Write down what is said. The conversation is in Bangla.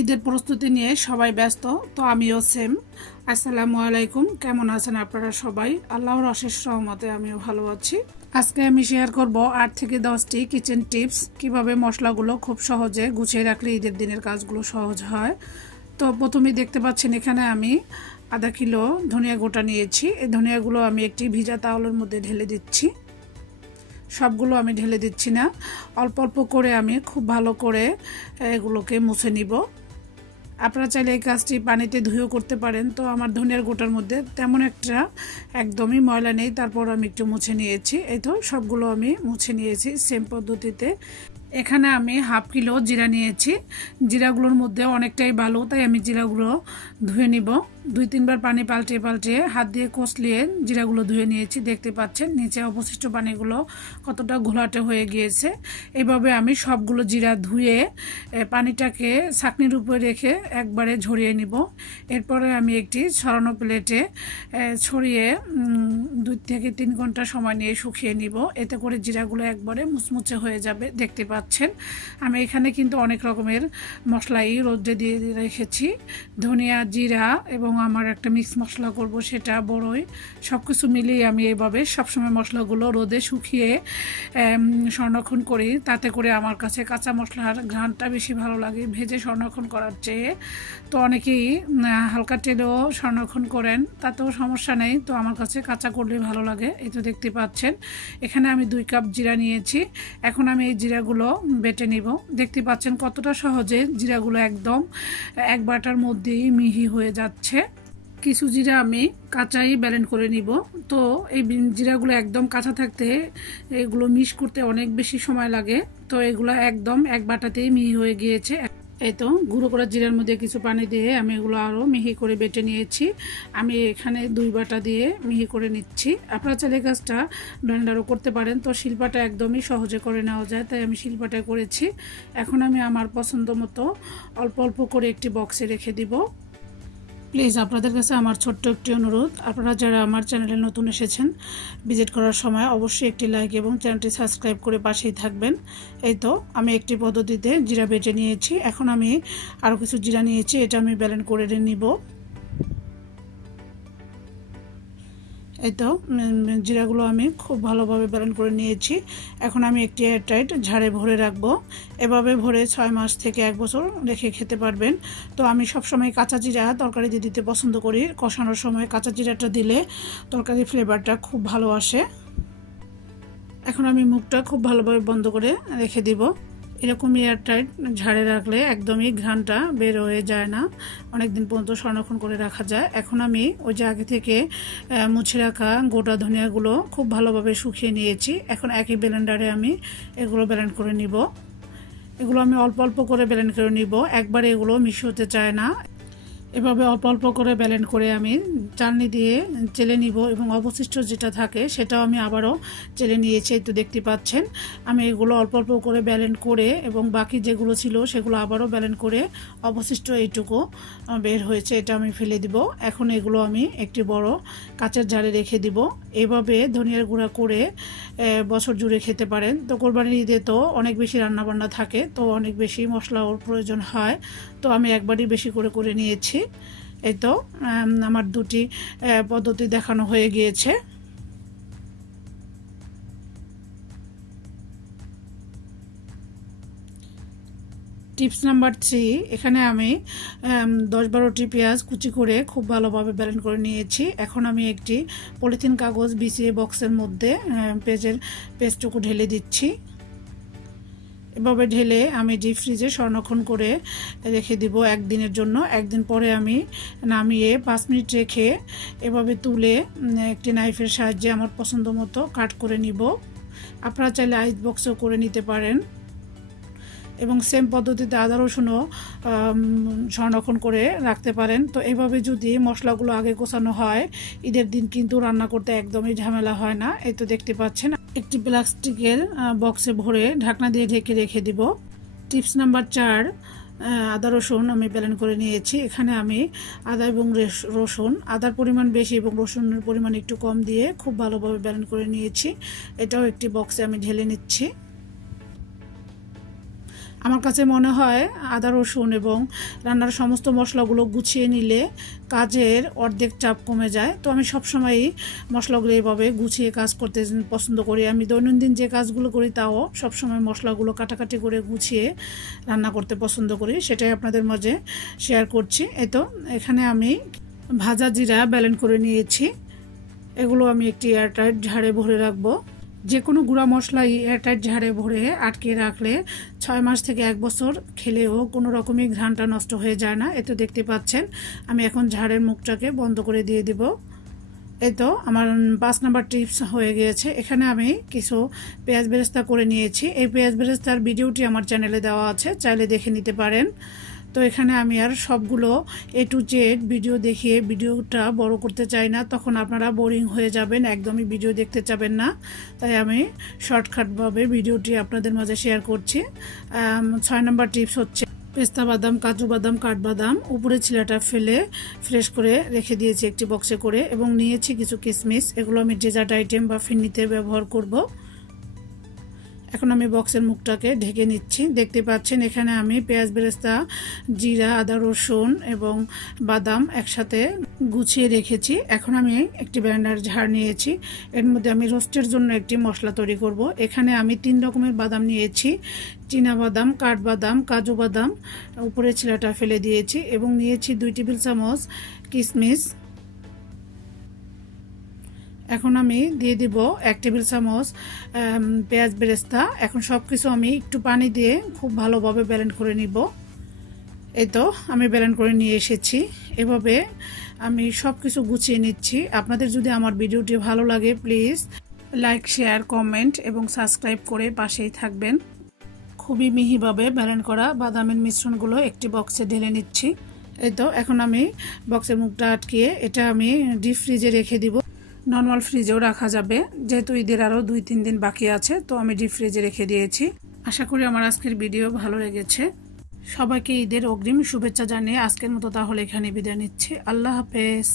ঈদের প্রস্তুতি নিয়ে সবাই ব্যস্ত, তো আমিও সেম। আসসালামু আলাইকুম, কেমন আছেন আপনারা সবাই? আল্লাহর অশেষ রহমতে আমিও ভালো আছি। আজকে আমি শেয়ার করব 8 থেকে 10টি কিচেন টিপস, কিভাবে মশলাগুলো খুব সহজে গুছিয়ে রাখলে ঈদের দিনের কাজগুলো সহজ হয়। তো প্রথমেই দেখতে পাচ্ছেন এখানে আমি আধা কিলো ধনিয়া গোটা নিয়েছি। এই ধনিয়াগুলো আমি একটি ভিজা তাওয়ালের মধ্যে ঢেলে দিচ্ছি। সবগুলো আমি ঢেলে দিচ্ছি না, অল্প অল্প করে আমি খুব ভালো করে এগুলোকে মুছে নিব। আপনারা চাইলে এই কাজটি পানিতে ধুয়েও করতে পারেন। তো আমার ধনিয়ার গোটার মধ্যে তেমন একটা একদমই ময়লা নেই, তারপর আমি একটু মুছে নিয়েছি। এই তো সবগুলো আমি মুছে নিয়েছি সেম পদ্ধতিতে। এখানে আমি হাফ কিলো জিরা নিয়েছি। জিরাগুলোর মধ্যে অনেকটাই ভালো, তাই আমি জিরাগুলো ধুয়ে নিব। 2-3 বার পানি পাল্টে পাল্টে হাত দিয়ে কষলিয়ে জিরাগুলো ধুয়ে নিয়েছি। দেখতে পাচ্ছেন নিচে অবশিষ্ট পানিগুলো কতটা ঘোলাটে হয়ে গিয়েছে। এভাবে আমি সবগুলো জিরা ধুয়ে পানিটাকে ছাঁকনির উপরে রেখে একবারে ঝরিয়ে নিব। এরপরে আমি একটি ছড়ানো প্লেটে ছড়িয়ে 2 থেকে 3 ঘন্টা সময় নিয়ে শুকিয়ে নিব। এতে করে জিরাগুলো একবারে মুচমুচে হয়ে যাবে। দেখতে পাচ্ছেন আমি এখানে কিন্তু অনেক রকমের মশলাই রোদে দিয়ে রেখেছি। ধনিয়া, জিরা এবং আমার একটা মিক্স মশলা করব, সেটা বড়ই। সব কিছু মিলিয়ে আমি এইভাবে সবসময় মশলাগুলো রোদে শুকিয়ে সংরক্ষণ করি। তাতে করে আমার কাছে কাঁচা মশলার ঘ্রাণটা বেশি ভালো লাগে ভেজে সংরক্ষণ করার চেয়ে। তো অনেকেই হালকা তেলেও সংরক্ষণ করেন, তাতেও সমস্যা নেই। তো আমার কাছে কাঁচা করলেই ভালো লাগে। এই তো দেখতে পাচ্ছেন এখানে আমি 2 কাপ জিরা নিয়েছি। এখন আমি এই জিরাগুলো বেটে নিব। দেখতে পাচ্ছেন কতটা সহজে জিরাগুলো একদম এক বাটার মধ্যেই মিহি হয়ে যাচ্ছে। কিছু জিরা আমি কাঁচাই ব্লেন্ড করে নিব। তো এই জিরাগুলো একদম কাঁচা থাকতে এগুলো মিক্স করতে অনেক বেশি সময় লাগে। তো এগুলো একদম এক বাটাতেই মিহি হয়ে গিয়েছে। এই তো গুঁড়ো করা জিরার মধ্যে কিছু পানি দিয়ে আমি এগুলো আরও মিহি করে বেটে নিয়েছি। আমি এখানে 2 বাটা দিয়ে মিহি করে নিচ্ছি। আপনারা চাইলে কাজটা ব্লেন্ডারও করতে পারেন। তো শিলপাটা একদমই সহজে করে নেওয়া যায়, তাই আমি শিলপাটায় করেছি। এখন আমি আমার পছন্দ মতো অল্প অল্প করে একটি বক্সে রেখে দিব। প্লিজ আপনাদের কাছে আমার ছোট্ট একটি অনুরোধ, আপনারা যারা আমার চ্যানেলে নতুন এসেছেন, ভিজিট করার সময় অবশ্যই একটি লাইক এবং চ্যানেলটি সাবস্ক্রাইব করে পাশেই থাকবেন। এই তো আমি একটি পদ্ধতিতে জিরা বেটে নিয়েছি। এখন আমি আরও কিছু জিরা নিয়েছি, এটা আমি ব্লেন্ড করে নিব। এই তো জিরাগুলো আমি খুব ভালোভাবে ব্লেন্ড করে নিয়েছি। এখন আমি একটি এয়ারটাইট ঝাড়ে ভরে রাখবো। এভাবে ভরে 6 মাস থেকে 1 বছর রেখে খেতে পারবেন। তো আমি সবসময় কাঁচা জিরা তরকারিতে দিতে পছন্দ করি। কষানোর সময় কাঁচা জিরাটা দিলে তরকারির ফ্লেভারটা খুব ভালো আসে। এখন আমি মুখটা খুব ভালোভাবে বন্ধ করে রেখে দিব। এরকম এয়ারটাইট ঝাড়ে রাখলে একদমই ঘ্রাণটা বের হয়ে যায় না, অনেক দিন পর্যন্ত সংরক্ষণ করে রাখা যায়। এখন আমি ওই যে আগে থেকে মুছে রাখা গোটা ধনিয়াগুলো খুব ভালোভাবে শুকিয়ে নিয়েছি। এখন একই ব্লেন্ডারে আমি এগুলো ব্লেন্ড করে নিব। এগুলো আমি অল্প অল্প করে ব্লেন্ড করে নিব, একবারে এগুলো মিক্স হতে চায় না। এভাবে অল্প অল্প করে ব্লেন্ড করে আমি চালনি দিয়ে চেলে নিব এবং অবশিষ্ট যেটা থাকে সেটাও আমি আবারও চেলে নিয়েছি। তো দেখতে পাচ্ছেন আমি এগুলো অল্প অল্প করে ব্লেন্ড করে এবং বাকি যেগুলো ছিল সেগুলো আবারও ব্লেন্ড করে অবশিষ্ট এইটুকু বের হয়েছে, এটা আমি ফেলে দিব। এখন এগুলো আমি একটি বড় কাচের জারে রেখে দিব। এভাবে ধনিয়ার গুঁড়া করে বছর জুড়ে খেতে পারেন। তো কোরবানির ঈদে তো অনেক বেশি রান্নাবান্না থাকে, তো অনেক বেশি মশলা ওর প্রয়োজন হয়। তো আমি একবারই বেশি করে করে নিয়েছি। এই তো আমার 2টি পদ্ধতি দেখানো হয়ে গিয়েছে। টিপস নাম্বার 3, এখানে আমি 10-12টি পেঁয়াজ কুচি করে খুব ভালোভাবে ব্লেন্ড করে নিয়েছি। এখন আমি একটি পলিথিন কাগজ বিছিয়ে বক্সের মধ্যে পেঁয়াজের পেস্টটুকু ঢেলে দিচ্ছি। এভাবে ঢেলে আমি ডিপ ফ্রিজে সংরক্ষণ করে রেখে দিব 1 দিনের জন্য। 1 দিন পরে আমি নামিয়ে 5 মিনিট রেখে এভাবে তুলে একটি নাইফের সাহায্যে আমার পছন্দ মতো কাট করে নিব। আপনারা চাইলে আইস বক্সেও করে নিতে পারেন এবং সেম পদ্ধতিতে আদা রসুনও সংরক্ষণ করে রাখতে পারেন। তো এইভাবে যদি মশলাগুলো আগে গোছানো হয়, ঈদের দিন কিন্তু রান্না করতে একদমই ঝামেলা হয় না। এই তো দেখতে পাচ্ছেন একটি প্লাস্টিকের বক্সে ভরে ঢাকনা দিয়ে ঢেকে রেখে দিব। টিপস নাম্বার 4, আদা রসুন আমি ব্লেন্ড করে নিয়েছি। এখানে আমি আদা এবং রসুন, আদার পরিমাণ বেশি এবং রসুনের পরিমাণ একটু কম দিয়ে খুব ভালোভাবে ব্লেন্ড করে নিয়েছি। এটাও একটি বক্সে আমি ঢেলে নিচ্ছি। আমার কাছে মনে হয় আদা রসুন এবং রান্নার সমস্ত মশলাগুলো গুছিয়ে নিলে কাজের অর্ধেক চাপ কমে যায়। তো আমি সবসময়ই মশলাগুলো এইভাবে গুছিয়ে কাজ করতে পছন্দ করি। আমি দৈনন্দিন যে কাজগুলো করি তাও সবসময় মশলাগুলো কাটাকাটি করে গুছিয়ে রান্না করতে পছন্দ করি, সেটাই আপনাদের মাঝে শেয়ার করছি। এই তো এখানে আমি ভাজা জিরা ব্যালেন্ড করে নিয়েছি, এগুলো আমি একটি এয়ারটাইট ঝাড়ে ভরে রাখবো। যে কোনো গুঁড়া মশলাই এয়ারটাইট ঝাড়ে ভরে আটকে রাখলে 6 মাস থেকে 1 বছর খেলেও কোনো রকমই ঘ্রাণটা নষ্ট হয়ে যায় না। এ তো দেখতে পাচ্ছেন আমি এখন ঝাড়ের মুখটাকে বন্ধ করে দিয়ে দিব। এই তো আমার 5 নাম্বার টিপস হয়ে গিয়েছে। এখানে আমি কিছু পেঁয়াজ বেরেস্তা করে নিয়েছি। এই পেঁয়াজ বেরেস্তার ভিডিওটি আমার চ্যানেলে দেওয়া আছে, চাইলে দেখে নিতে পারেন। তো এখানে আমি আর সবগুলো A to Z ভিডিও দেখিয়ে ভিডিওটা বড় করতে চাই না, তখন আপনারা বোরিং হয়ে যাবেন, একদমই ভিডিও দেখতে চাবেন না। তাই আমি শর্টকাটভাবে ভিডিওটি আপনাদের মাঝে শেয়ার করছি। 6 নম্বর টিপস হচ্ছে পেস্তা বাদাম, কাজু বাদাম, কাঠবাদাম উপরে ছিলাটা ফেলে ফ্রেশ করে রেখে দিয়েছি একটি বক্সে করে, এবং নিয়েছি কিছু কিশমিশ। এগুলো আমি ডেজার্ট আইটেম বা ফিরনিতে ব্যবহার করব। এখন আমি বক্সের মুখটাকে ঢেকে নিচ্ছি। দেখতে পাচ্ছেন এখানে আমি পেঁয়াজ বেরেস্তা, জিরা, আদা রসুন এবং বাদাম একসাথে গুছিয়ে রেখেছি। এখন আমি একটি ব্লেন্ডার ঝাড় নিয়েছি, এর মধ্যে আমি রোস্টের জন্য একটি মশলা তৈরি করব। এখানে আমি 3 রকমের বাদাম নিয়েছি, চীনা বাদাম, কাঠবাদাম, কাজু বাদাম উপরে ছিলাটা ফেলে দিয়েছি, এবং নিয়েছি 2 টেবিল চামচ কিশমিশ। এখন আমি দিয়ে দিব 1 টেবিল চামচ পেঁয়াজ বেরেস্তা। এখন সব কিছু আমি একটু পানি দিয়ে খুব ভালোভাবে ব্লেন্ড করে নিব। এই তো আমি ব্লেন্ড করে নিয়ে এসেছি। এভাবে আমি সব কিছু গুছিয়ে নিচ্ছি। আপনাদের যদি আমার ভিডিওটি ভালো লাগে প্লিজ লাইক, শেয়ার, কমেন্ট এবং সাবস্ক্রাইব করে পাশেই থাকবেন। খুবই মিহিভাবে ব্লেন্ড করা বাদামের মিশ্রণগুলো একটি বক্সে ঢেলে নিচ্ছি। এই তো এখন আমি বক্সের মুখটা আটকিয়ে এটা আমি ডিপ ফ্রিজে রেখে দিব। নর্মাল ফ্রিজেও রাখা যাবে, যেহেতু ঈদের আরও 2-3 দিন বাকি আছে, তো আমি ডিপ ফ্রিজে রেখে দিয়েছি। আশা করি আমার আজকের ভিডিও ভালো লেগেছে। সবাইকে ঈদের অগ্রিম শুভেচ্ছা জানিয়ে আজকের মতো তাহলে এখানে বিদায় নিচ্ছি। আল্লাহ হাফেজ।